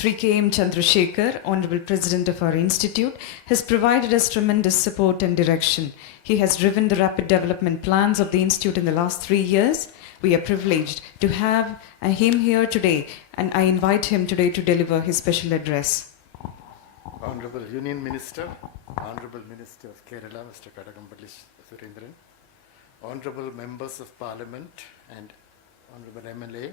Sri K.M. Chandrasekhar, Honorable President of our institute, has provided us tremendous support and direction. He has driven the rapid development plans of the institute in the last 3 years. We are privileged to have him here today, and I invite him today to deliver his special address. Honorable Union Minister, Honorable Minister of Kerala, Mr. Kadagambally Surendran, Honorable Members of Parliament and Honorable MLA,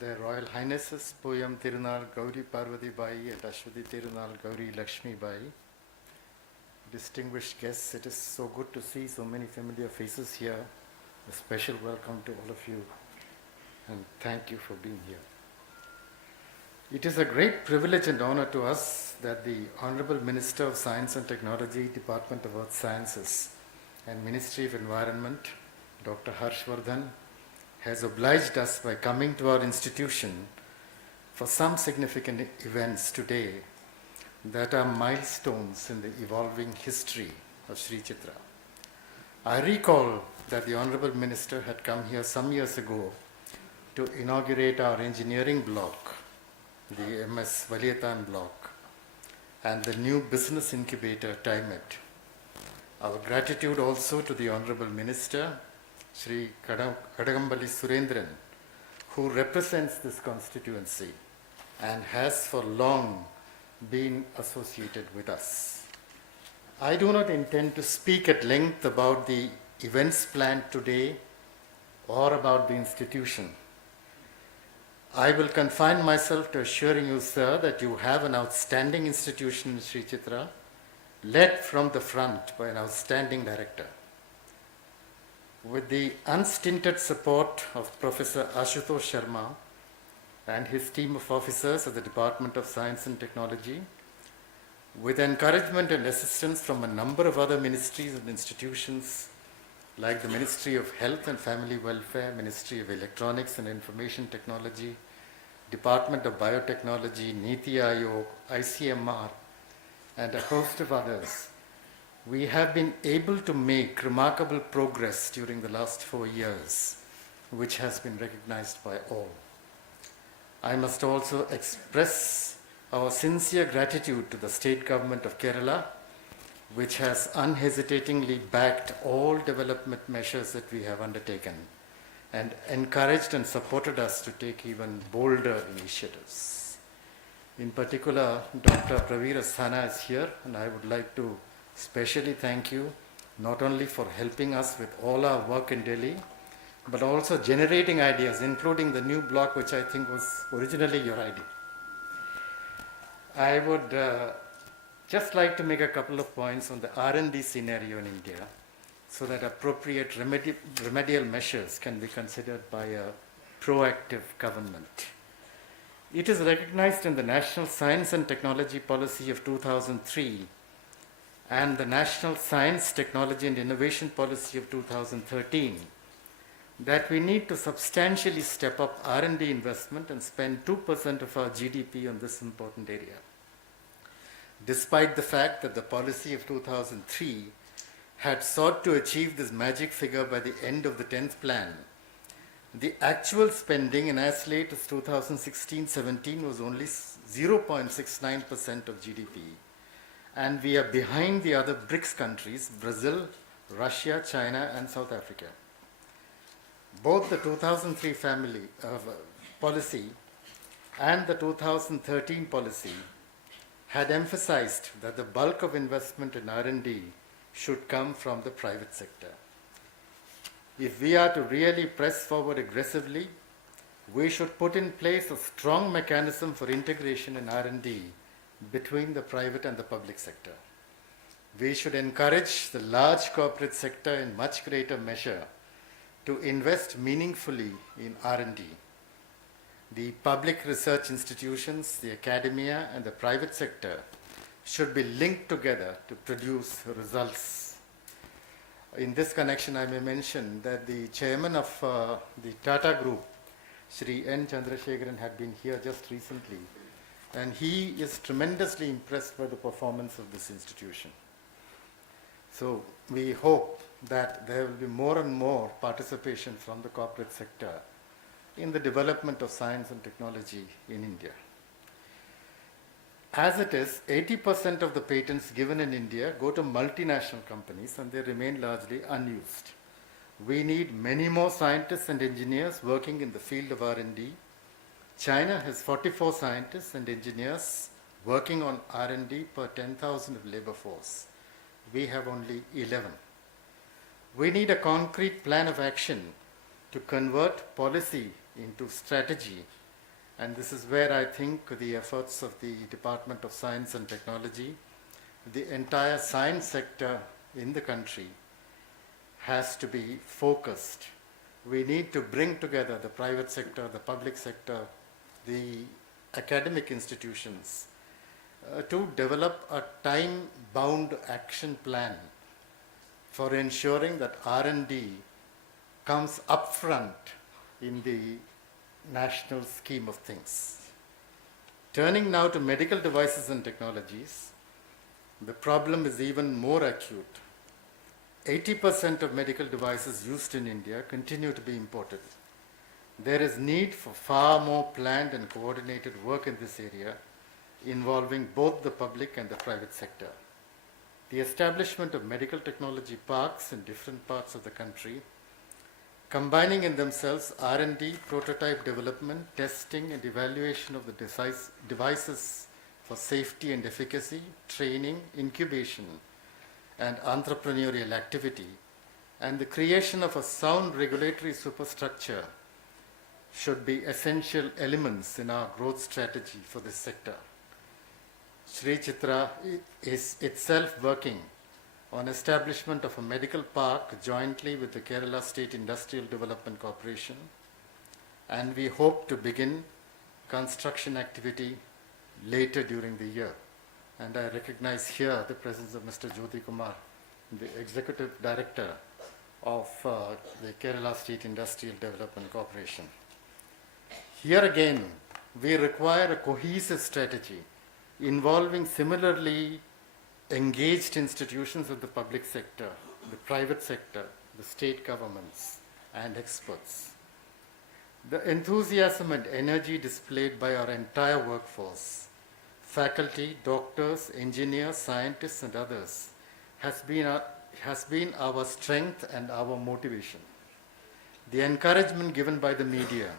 Their Royal Highnesses Poyam Tirunal Gauri Parvati Bai and Ashwati Tirunal Gauri Lakshmi Bai, distinguished guests, it is so good to see so many familiar faces here. A special welcome to all of you and thank you for being here. It is a great privilege and honor to us that the Honorable Minister of Science and Technology, Department of Earth Sciences and Ministry of Environment, Dr. Harshvardhan, has obliged us by coming to our institution for some significant events today that are milestones in the evolving history of Sri Chitra. I recall that the Honorable Minister had come here some years ago to inaugurate our engineering block, the MS Valiyathan block, and the new business incubator, TimeIt. Our gratitude also to the Honorable Minister, Shri Kadagambally Surendran, who represents this constituency and has for long been associated with us. I do not intend to speak at length about the events planned today or about the institution. I will confine myself to assuring you, sir, that you have an outstanding institution in Sri Chitra, led from the front by an outstanding director. With the unstinted support of Professor Ashutosh Sharma and his team of officers at the Department of Science and Technology, with encouragement and assistance from a number of other ministries and institutions like the Ministry of Health and Family Welfare, Ministry of Electronics and Information Technology, Department of Biotechnology, Niti Aayog, ICMR, and a host of others, we have been able to make remarkable progress during the last 4 years, which has been recognized by all. I must also express our sincere gratitude to the state government of Kerala, which has unhesitatingly backed all development measures that we have undertaken and encouraged and supported us to take even bolder initiatives. In particular, Dr. Praveer Asthana is here, and I would like to specially thank you not only for helping us with all our work in Delhi, but also generating ideas, including the new block, which I think was originally your idea. I would just like to make a couple of points on the R&D scenario in India so that appropriate remedial measures can be considered by a proactive government. It is recognized in the National Science and Technology Policy of 2003 and the National Science, Technology and Innovation Policy of 2013 that we need to substantially step up R&D investment and spend 2% of our GDP on this important area. Despite the fact that the policy of 2003 had sought to achieve this magic figure by the end of the 10th plan, the actual spending in as late as 2016-17 was only 0.69% of GDP. And we are behind the other BRICS countries, Brazil, Russia, China, and South Africa. Both the 2003 policy and the 2013 policy had emphasized that the bulk of investment in R&D should come from the private sector. If we are to really press forward aggressively, we should put in place a strong mechanism for integration in R&D between the private and the public sector. We should encourage the large corporate sector in much greater measure to invest meaningfully in R&D. The public research institutions, the academia, and the private sector should be linked together to produce results. In this connection, I may mention that the chairman of the Tata Group, Shri N. Chandrasekhar, had been here just recently, and he is tremendously impressed by the performance of this institution. So we hope that there will be more and more participation from the corporate sector in the development of science and technology in India. As it is, 80% of the patents given in India go to multinational companies and they remain largely unused. We need many more scientists and engineers working in the field of R&D. China has 44 scientists and engineers working on R&D per 10,000 of labor force. We have only 11. We need a concrete plan of action to convert policy into strategy. And this is where I think the efforts of the Department of Science and Technology, the entire science sector in the country has to be focused. We need to bring together the private sector, the public sector, the academic institutions to develop a time-bound action plan for ensuring that R&D comes up front in the national scheme of things. Turning now to medical devices and technologies, the problem is even more acute. 80% of medical devices used in India continue to be imported. There is need for far more planned and coordinated work in this area, involving both the public and the private sector. The establishment of medical technology parks in different parts of the country, combining in themselves R&D, prototype development, testing and evaluation of the devices for safety and efficacy, training, incubation and entrepreneurial activity, and the creation of a sound regulatory superstructure should be essential elements in our growth strategy for this sector. Shri Chitra is itself working on establishment of a medical park jointly with the Kerala State Industrial Development Corporation, and we hope to begin construction activity later during the year. And I recognize here the presence of Mr. Jyoti Kumar, the Executive Director of the Kerala State Industrial Development Corporation. Here again, we require a cohesive strategy involving similarly engaged institutions of the public sector, the private sector, the state governments, and experts. The enthusiasm and energy displayed by our entire workforce, faculty, doctors, engineers, scientists, and others, has been our strength and our motivation. The encouragement given by the media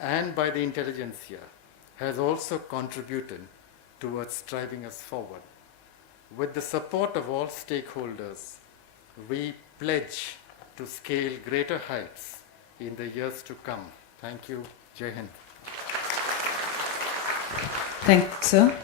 and by the intelligentsia has also contributed towards driving us forward. With the support of all stakeholders, we pledge to scale greater heights in the years to come. Thank you. Jai Hind. Thank you, sir.